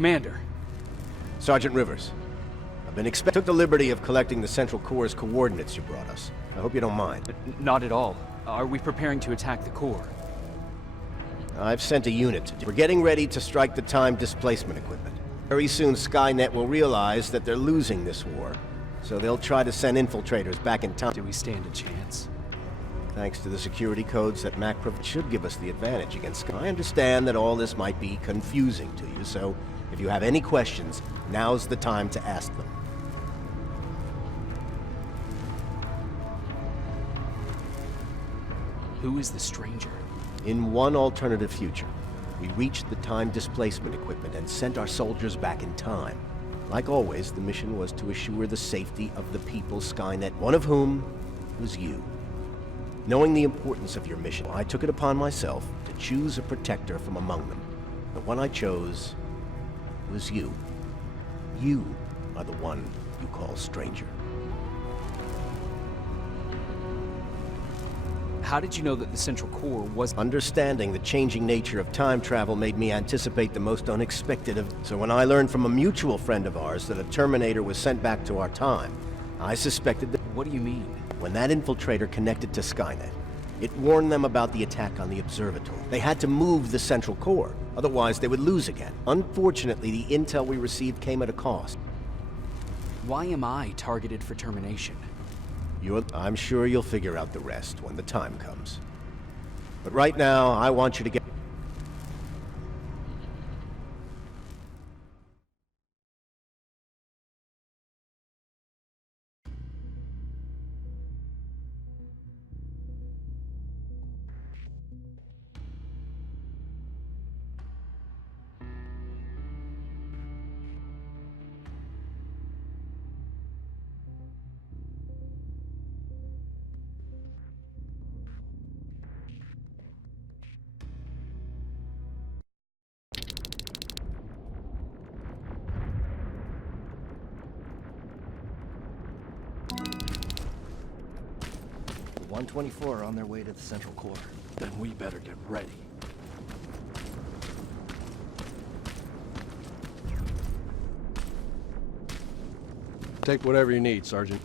Commander. Sergeant Rivers, I've been took the liberty of collecting the Central Core's coordinates you brought us. I hope you don't mind. Not at all. Are we preparing to attack the core? I've sent a unit. We're getting ready to strike the time displacement equipment. Very soon Skynet will realize that they're losing this war, so they'll try to send infiltrators back in time. Do we stand a chance? Thanks to the security codes that Mac should give us the advantage against Skynet. I understand that all this might be confusing to you, so if you have any questions, now's the time to ask them. Who is the stranger? In one alternative future, we reached the time displacement equipment and sent our soldiers back in time. Like always, the mission was to assure the safety of the people Skynet, one of whom was you. Knowing the importance of your mission, I took it upon myself to choose a protector from among them. The one I chose was you. You are the one you call stranger. How did you know that the Central Core was... Understanding the changing nature of time travel made me anticipate the most unexpected of... So when I learned from a mutual friend of ours that a Terminator was sent back to our time, I suspected that... What do you mean? When that infiltrator connected to Skynet, it warned them about the attack on the observatory. They had to move the Central Core, otherwise they would lose again. Unfortunately, the intel we received came at a cost. Why am I targeted for termination? I'm sure you'll figure out the rest when the time comes. But right now, I want you to get... The 124 are on their way to the Central Core. Then we better get ready. Take whatever you need, Sergeant.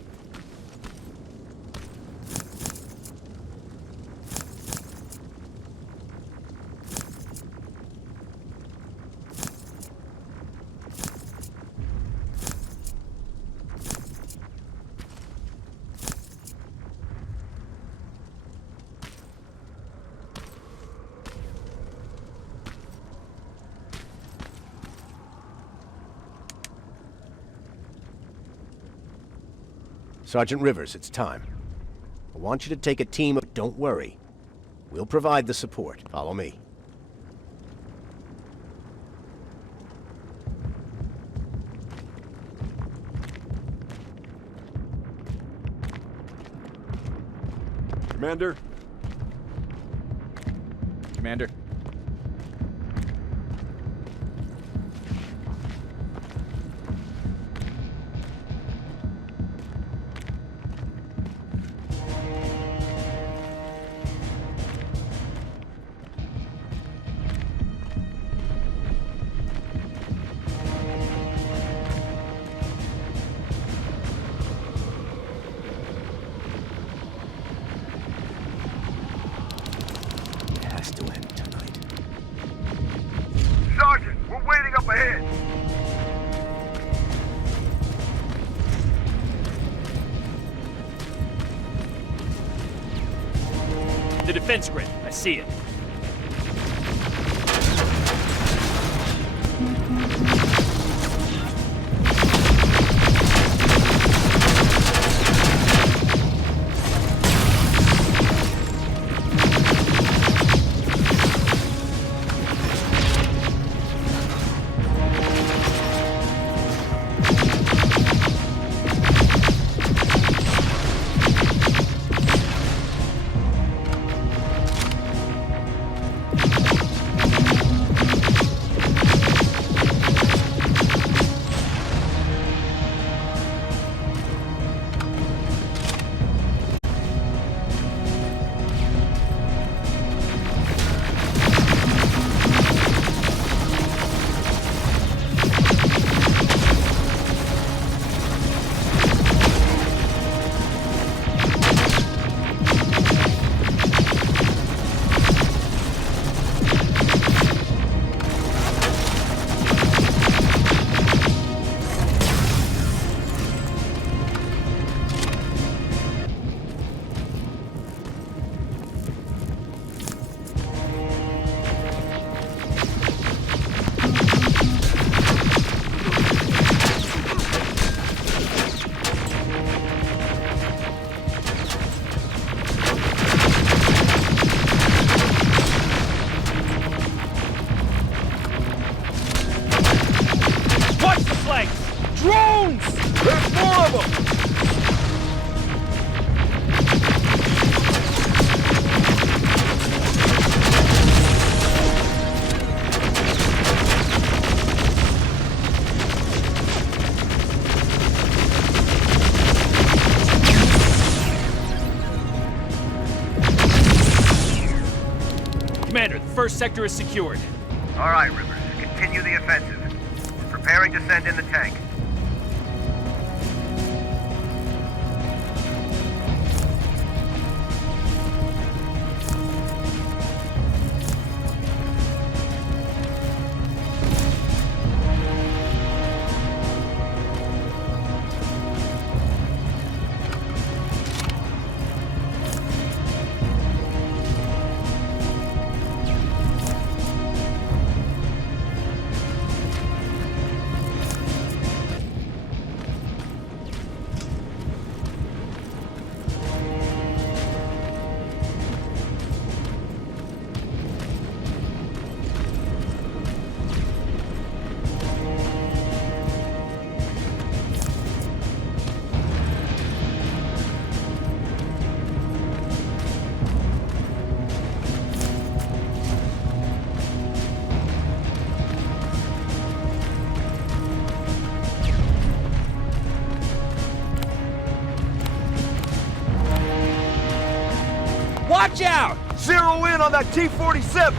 Sergeant Rivers, it's time. I want you to take a team of... Don't worry. We'll provide the support. Follow me. Commander? Commander? To end tonight. Sergeant, we're waiting up ahead. The defense grid. I see it. Commander, the first sector is secured. All right, Rivers. Continue the offensive. We're preparing to send in the tank. Watch out! Zero in on that T-47!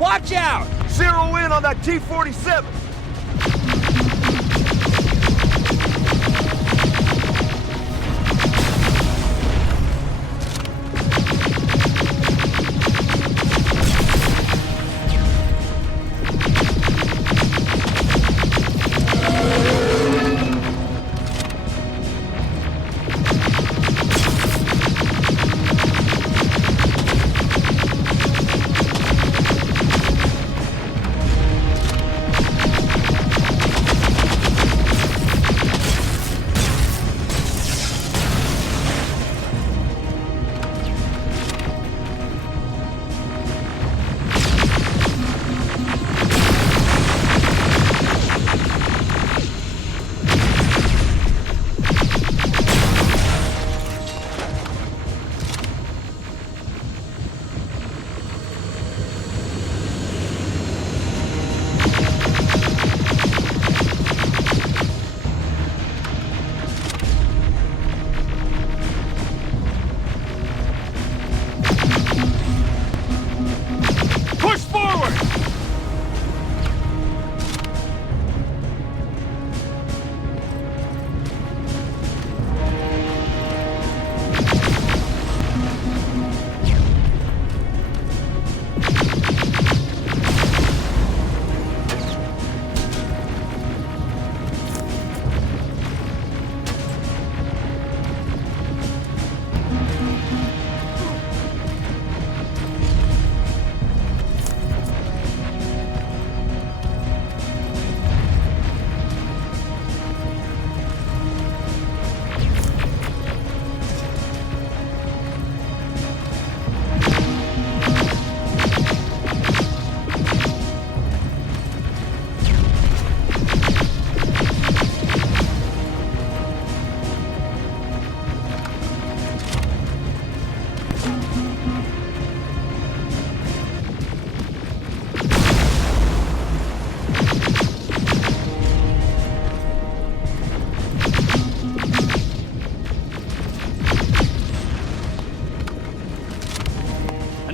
Watch out! Zero in on that T-47!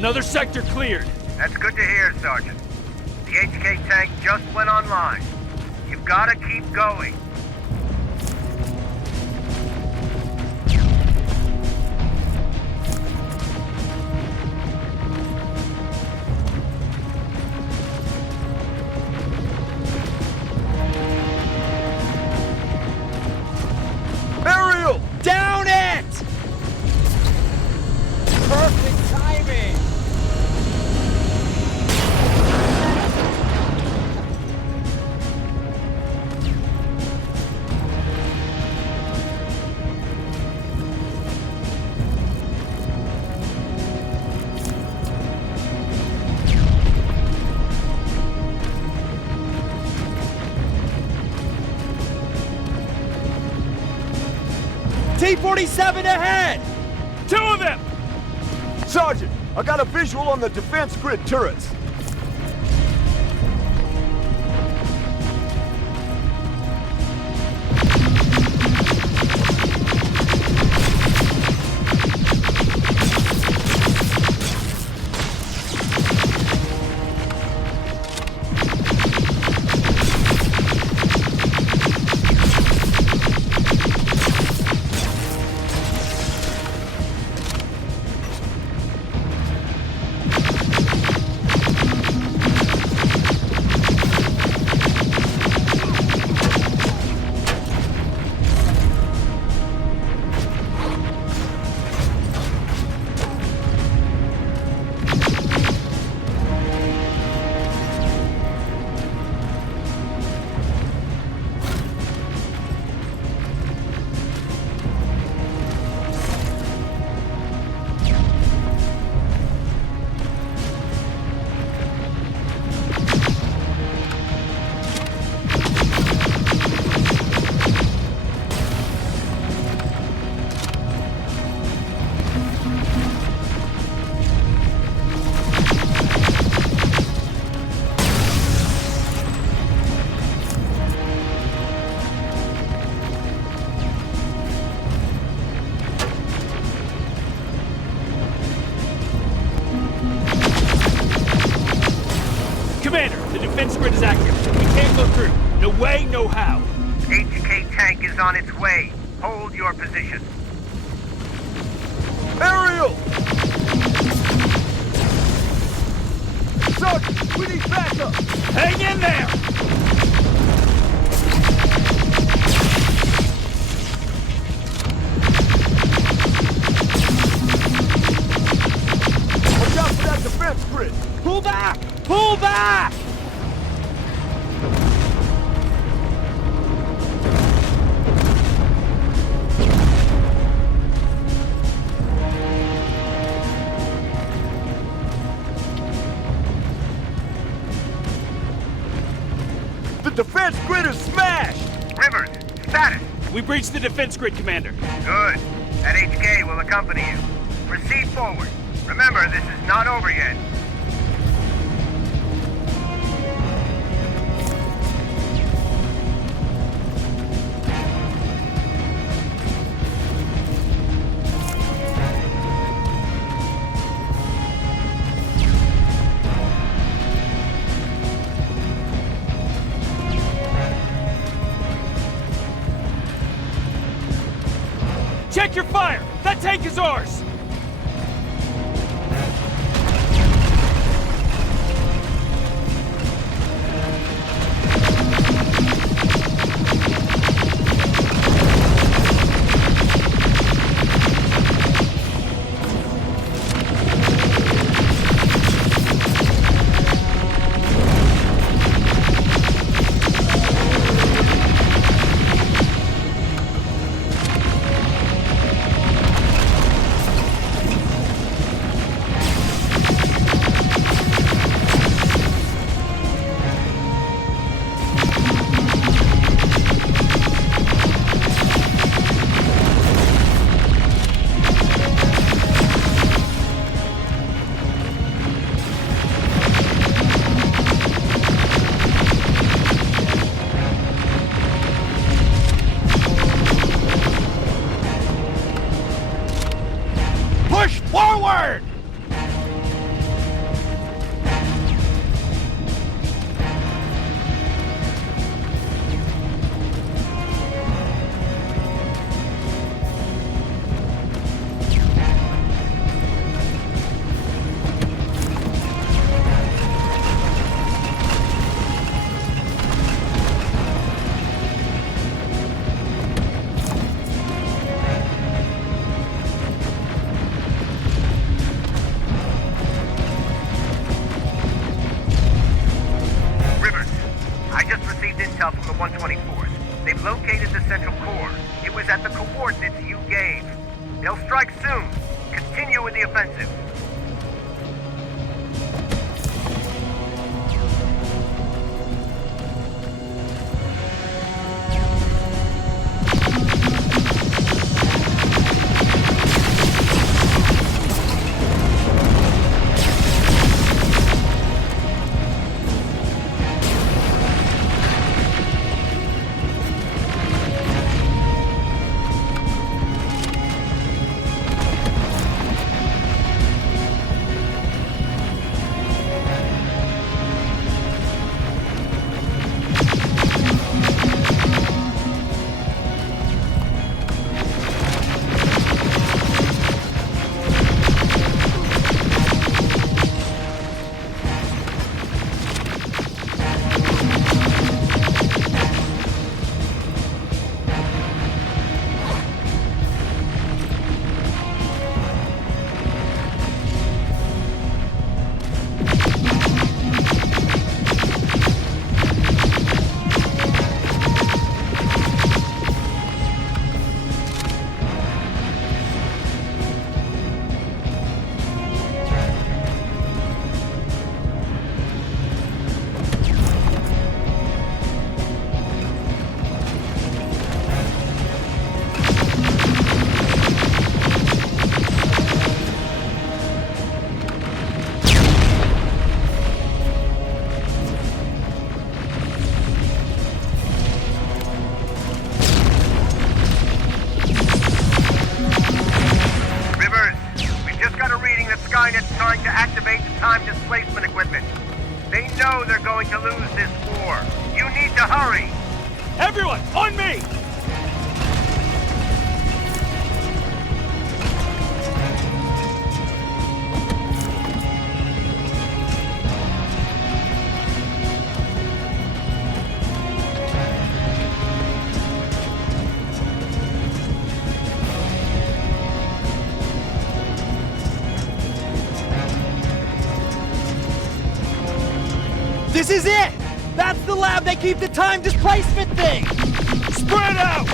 Another sector cleared. That's good to hear, Sergeant. The HK tank just went online. You've got to keep going. Aerial! Down it! Perfect timing! T-47 ahead! Two of them! Sergeant, I got a visual on the defense grid turrets. Commander, the defense grid is active. We can't go through. No way, no how. HK tank is on its way. Hold your position. Aerial! Sergeant, we need backup! Hang in there! Watch out for that defense grid! Pull back! Pull back! The defense grid is smashed! Rivers, status. We breached the defense grid, Commander. Good. That HK will accompany you. Proceed forward. Remember, this is not over yet. Check your fire! That tank is ours! intel from the 124th. They've located the central core. It was at the coordinates you gave. They'll strike soon. Continue with the offensive. Skynet's trying to activate the time displacement equipment. They know they're going to lose this war. You need to hurry! Everyone, on me! This is it! That's the lab they keep the time displacement thing! Spread out!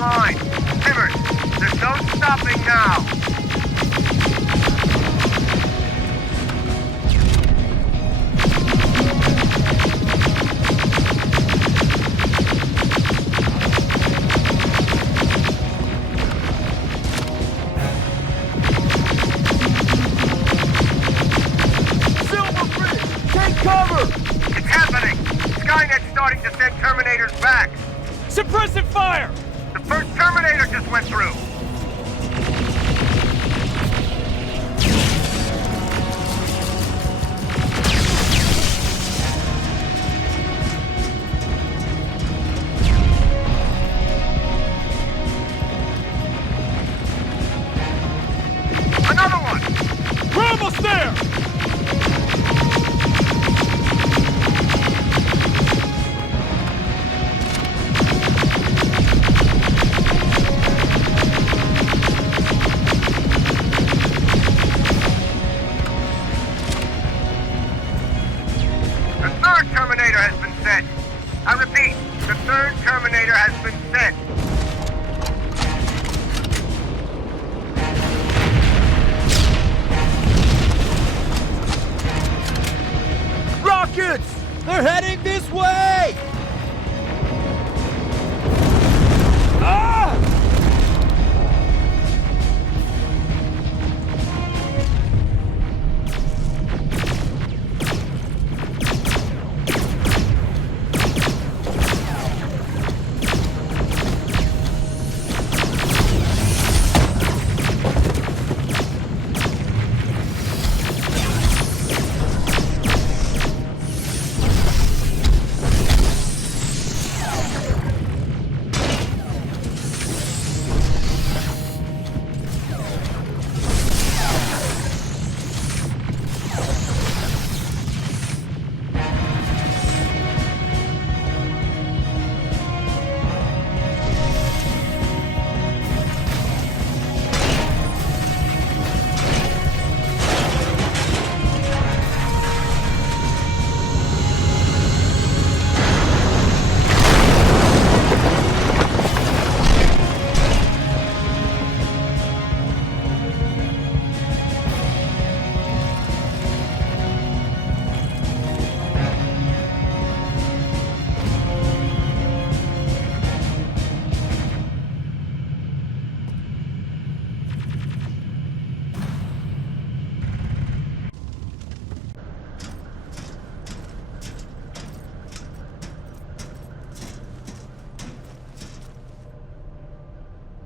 online. Timmers, there's no stopping now. It's happening! Skynet's starting to send Terminators back! Suppressive fire! The first Terminator just went through! Another one! We're almost there! The third Terminator has been sent. I repeat, the third Terminator has been sent. Rockets! They're heading this way! Ah!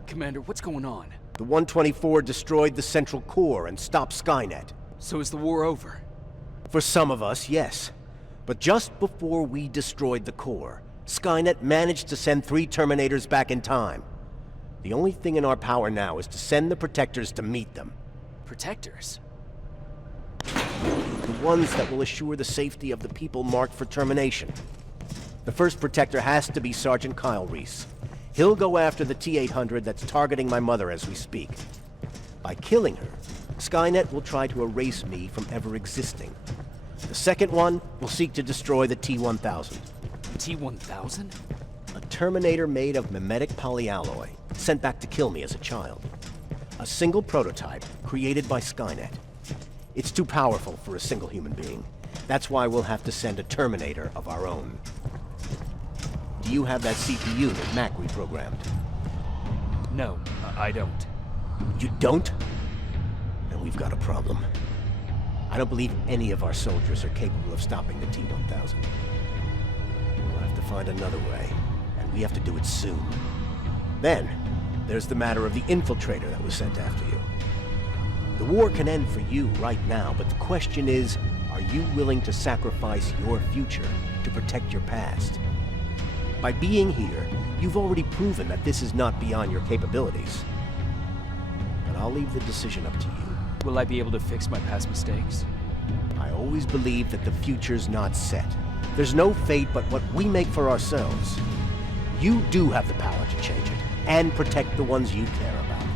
Commander, what's going on? The 124 destroyed the central core and stopped Skynet. So is the war over? For some of us, yes. But just before we destroyed the core, Skynet managed to send 3 Terminators back in time. The only thing in our power now is to send the Protectors to meet them. Protectors? The ones that will assure the safety of the people marked for termination. The first Protector has to be Sergeant Kyle Reese. He'll go after the T-800 that's targeting my mother as we speak. By killing her, Skynet will try to erase me from ever existing. The second one will seek to destroy the T-1000. T-1000? A Terminator made of mimetic polyalloy, sent back to kill me as a child. A single prototype created by Skynet. It's too powerful for a single human being. That's why we'll have to send a Terminator of our own. Do you have that CPU that Mac reprogrammed? No, I don't. You don't? Then we've got a problem. I don't believe any of our soldiers are capable of stopping the T-1000. We'll have to find another way, and we have to do it soon. Then, there's the matter of the infiltrator that was sent after you. The war can end for you right now, but the question is, are you willing to sacrifice your future to protect your past? By being here, you've already proven that this is not beyond your capabilities. But I'll leave the decision up to you. Will I be able to fix my past mistakes? I always believe that the future's not set. There's no fate but what we make for ourselves. You do have the power to change it, and protect the ones you care about.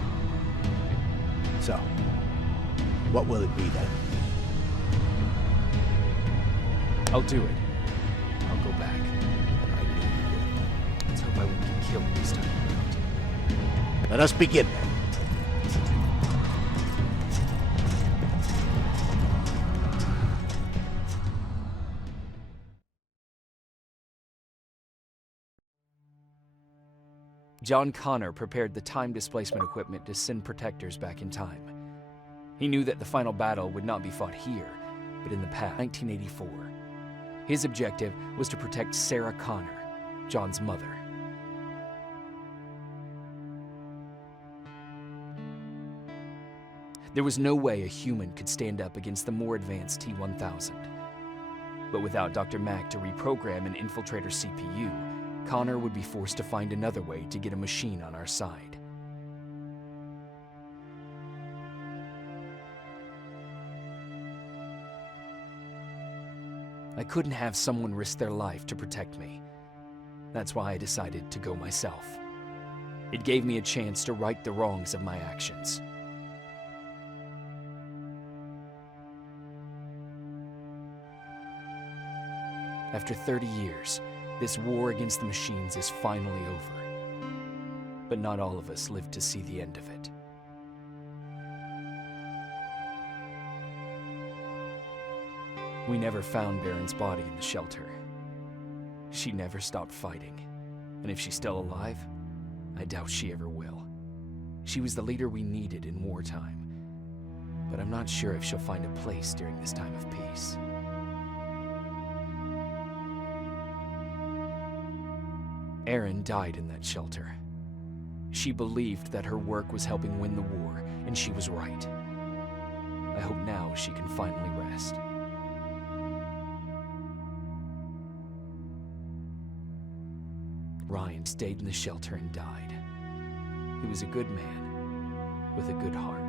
So, what will it be then? I'll do it. I'll go back. I knew you would. Let's hope I won't get killed this time around. Let us begin. John Connor prepared the time displacement equipment to send protectors back in time. He knew that the final battle would not be fought here, but in the past, 1984. His objective was to protect Sarah Connor, John's mother. There was no way a human could stand up against the more advanced T-1000. But without Dr. Mack to reprogram an infiltrator CPU, Connor would be forced to find another way to get a machine on our side. I couldn't have someone risk their life to protect me. That's why I decided to go myself. It gave me a chance to right the wrongs of my actions. After 30 years, this war against the machines is finally over. But not all of us lived to see the end of it. We never found Baron's body in the shelter. She never stopped fighting, and if she's still alive, I doubt she ever will. She was the leader we needed in wartime, but I'm not sure if she'll find a place during this time of peace. Erin died in that shelter. She believed that her work was helping win the war, and she was right. I hope now she can finally rest. Ryan stayed in the shelter and died. He was a good man with a good heart.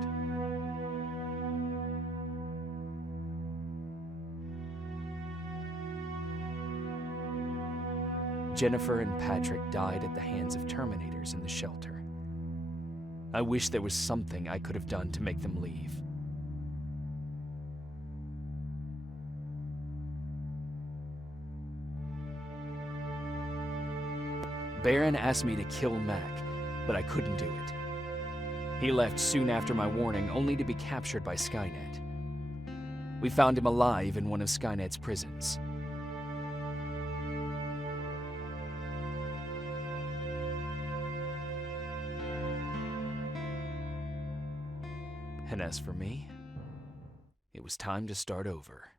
Jennifer and Patrick died at the hands of Terminators in the shelter. I wish there was something I could have done to make them leave. Baron asked me to kill Mac, but I couldn't do it. He left soon after my warning, only to be captured by Skynet. We found him alive in one of Skynet's prisons. And as for me, it was time to start over.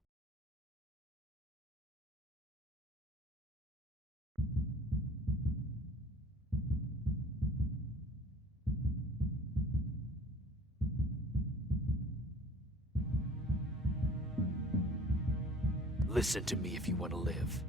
Listen to me if you want to live.